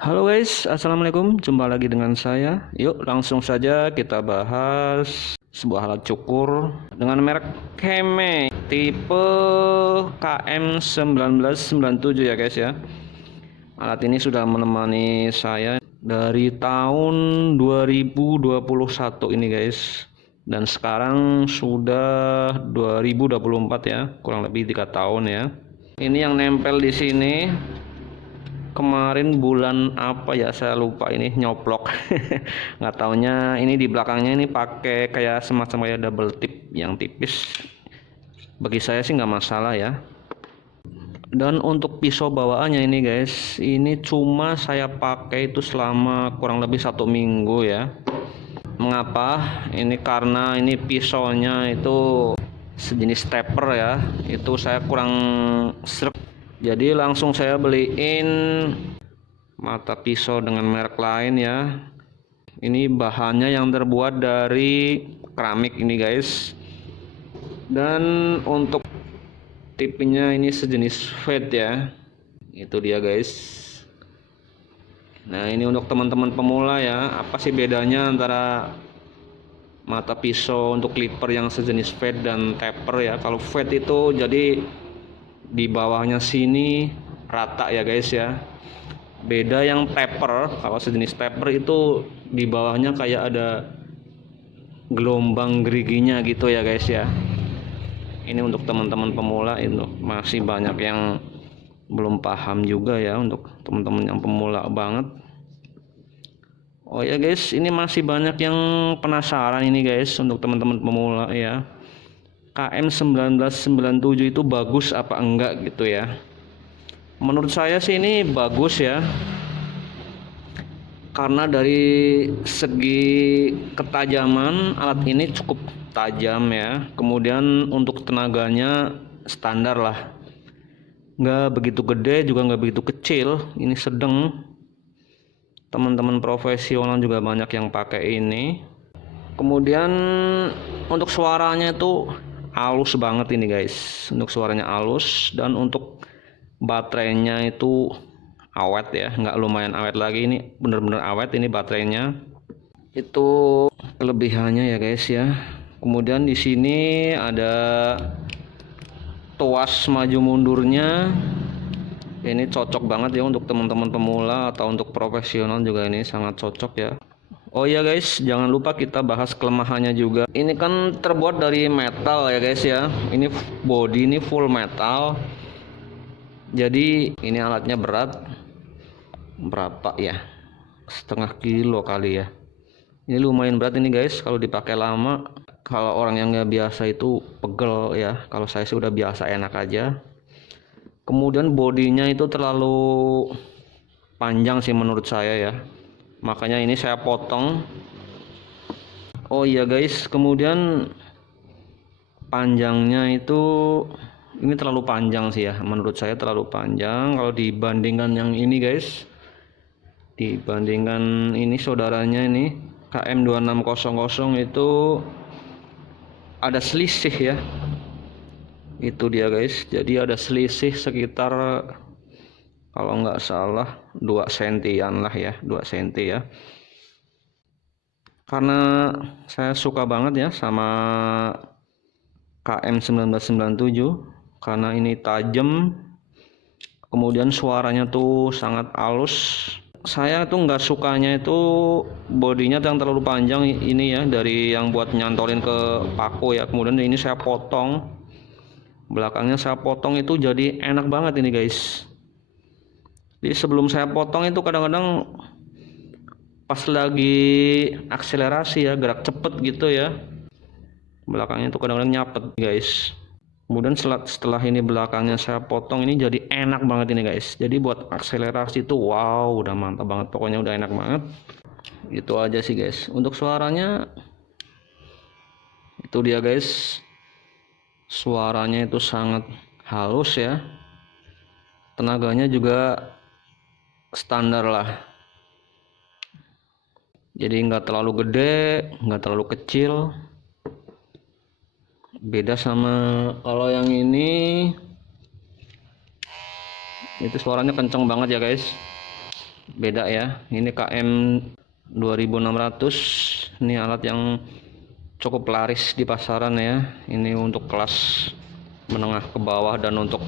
Halo guys, assalamualaikum. Jumpa lagi dengan saya. Yuk, langsung saja kita bahas sebuah alat cukur dengan merek Keme tipe KM1997 ya guys ya. Alat ini sudah menemani saya dari tahun 2021 ini guys. Dan sekarang sudah 2024 ya, kurang lebih 3 tahun ya. Ini yang nempel di sini kemarin bulan apa ya, saya lupa, ini nyoplok. Nggak taunya ini di belakangnya ini pakai kayak semacam kayak double tip yang tipis. Bagi saya sih nggak masalah ya. Dan untuk pisau bawaannya ini guys, ini cuma saya pakai itu selama kurang lebih 1 minggu ya. Mengapa? Ini karena ini pisaunya itu sejenis stepper ya, itu saya kurang srek. Jadi langsung saya beliin mata pisau dengan merek lain ya. Ini bahannya yang terbuat dari keramik ini guys. Dan untuk tipenya ini sejenis fade ya. Itu dia guys. Nah, ini untuk teman-teman pemula ya. Apa sih bedanya antara mata pisau untuk clipper yang sejenis fade dan taper ya? Kalau fade itu jadi di bawahnya sini rata ya guys ya. Beda yang taper, kalau sejenis taper itu di bawahnya kayak ada gelombang geriginya gitu ya guys ya. Ini untuk teman-teman pemula, itu masih banyak yang belum paham juga ya, untuk teman-teman yang pemula banget. Oh ya guys, ini masih banyak yang penasaran ini guys, untuk teman-teman pemula ya. KM1997 itu bagus apa enggak gitu ya. Menurut saya sih ini bagus ya, karena dari segi ketajaman alat ini cukup tajam ya. Kemudian untuk tenaganya standar lah, nggak begitu gede juga nggak begitu kecil, ini sedang. Teman-teman profesional juga banyak yang pakai ini. Kemudian untuk suaranya itu halus banget ini guys, untuk suaranya halus. Dan untuk baterainya itu awet ya, nggak lumayan awet lagi, ini bener-bener awet ini baterainya. Itu kelebihannya ya guys ya. Kemudian di sini ada tuas maju mundurnya. Ini cocok banget ya untuk teman-teman pemula atau untuk profesional juga, ini sangat cocok ya. Oh iya guys, jangan lupa kita bahas kelemahannya juga. Ini kan terbuat dari metal ya guys ya. Ini body ini full metal. Jadi ini alatnya berat berapa ya? Setengah kilo kali ya. Ini lumayan berat ini guys kalau dipakai lama. Kalau orang yang nggak biasa itu pegel ya. Kalau saya sih udah biasa, enak aja. Kemudian bodinya itu terlalu panjang sih menurut saya ya. Makanya ini saya potong. Oh iya guys, kemudian panjangnya itu ini terlalu panjang sih ya. Menurut saya terlalu panjang kalau dibandingkan yang ini guys. Dibandingkan ini saudaranya ini KM2600 itu ada selisih ya. Itu dia guys, jadi ada selisih sekitar, kalau nggak salah 2 sentian lah ya, 2 senti ya. Karena saya suka banget ya sama KM1997, karena ini tajam, kemudian suaranya tuh sangat halus. Saya tuh nggak sukanya itu bodinya yang terlalu panjang ini ya, dari yang buat nyantolin ke paku ya. Kemudian ini saya potong, belakangnya saya potong, itu jadi enak banget ini guys. Jadi sebelum saya potong itu kadang-kadang pas lagi akselerasi ya, gerak cepet gitu ya, belakangnya itu kadang-kadang nyapet guys. Kemudian setelah ini belakangnya saya potong, ini jadi enak banget ini guys. Jadi buat akselerasi itu wow, udah mantap banget, pokoknya udah enak banget. Itu aja sih guys. Untuk suaranya itu dia guys, suaranya itu sangat halus ya, tenaganya juga standar lah. Jadi nggak terlalu gede, nggak terlalu kecil. Beda sama kalau yang ini, itu suaranya kenceng banget ya guys. beda ya. Ini KM 2600, ini alat yang cukup laris di pasaran ya. Ini untuk kelas menengah ke bawah, dan untuk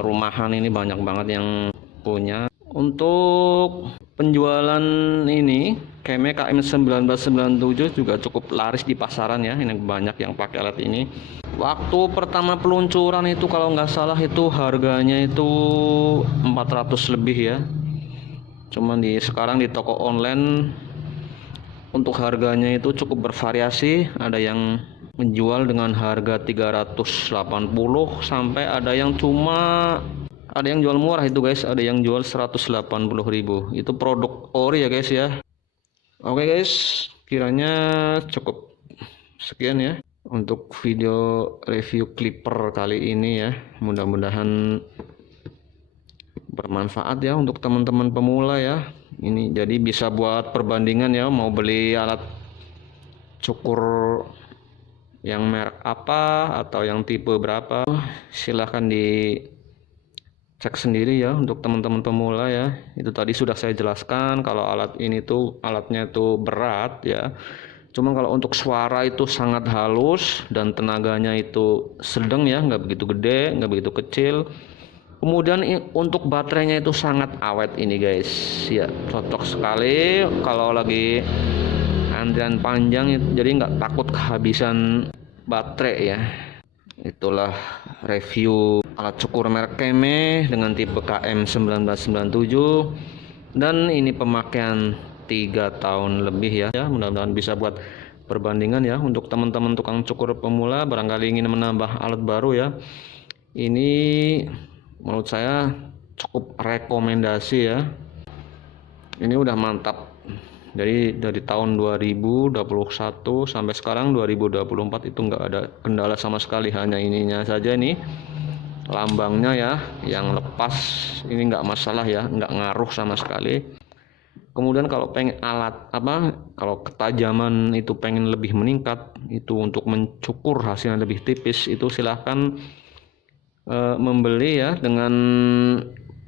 rumahan ini banyak banget yang punya. Untuk penjualan ini Keme KM 1997 juga cukup laris di pasaran ya. Ini banyak yang pakai alat ini. Waktu pertama peluncuran itu kalau nggak salah itu harganya itu 400 lebih ya. Cuman sekarang di toko online untuk harganya itu cukup bervariasi. Ada yang menjual dengan harga 380 sampai ada yang jual murah itu guys, ada yang jual 180.000. Itu produk ori ya guys ya. Oke guys, kiranya cukup sekian ya untuk video review clipper kali ini ya. Mudah-mudahan bermanfaat ya untuk teman-teman pemula ya. Ini jadi bisa buat perbandingan ya, mau beli alat cukur yang merek apa atau yang tipe berapa, silahkan dicek sendiri ya untuk teman-teman pemula ya. Itu tadi sudah saya jelaskan kalau alat ini tuh alatnya itu berat ya. Cuma kalau untuk suara itu sangat halus dan tenaganya itu sedang ya, nggak begitu gede, nggak begitu kecil. Kemudian untuk baterainya itu sangat awet ini guys ya, cocok sekali kalau lagi antrian panjang, jadi nggak takut kehabisan baterai ya. Itulah review alat cukur merek Keme dengan tipe KM 1997, dan ini pemakaian 3 tahun lebih ya. Mudah-mudahan bisa buat perbandingan ya untuk teman-teman tukang cukur pemula barangkali ingin menambah alat baru ya. Ini menurut saya cukup rekomendasi ya. Ini udah mantap. Jadi dari tahun 2021 sampai sekarang 2024 itu nggak ada kendala sama sekali, hanya ininya saja nih lambangnya ya yang lepas, ini nggak masalah ya, nggak ngaruh sama sekali. Kemudian kalau pengen kalau ketajaman itu pengen lebih meningkat, itu untuk mencukur hasilnya lebih tipis, itu silahkan membeli ya dengan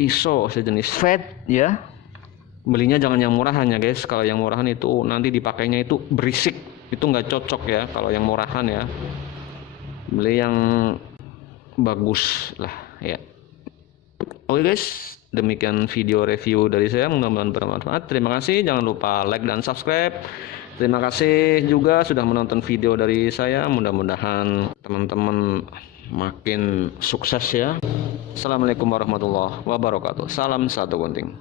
pisau sejenis fade ya. Belinya jangan yang murahan ya guys. Kalau yang murahan itu nanti dipakainya itu berisik, itu nggak cocok ya kalau yang murahan ya. Beli yang bagus lah ya. Oke guys, demikian video review dari saya, mudah-mudahan bermanfaat. Terima kasih, jangan lupa like dan subscribe. Terima kasih juga sudah menonton video dari saya, mudah-mudahan teman-teman makin sukses ya. Assalamualaikum warahmatullahi wabarakatuh. Salam satu gunting.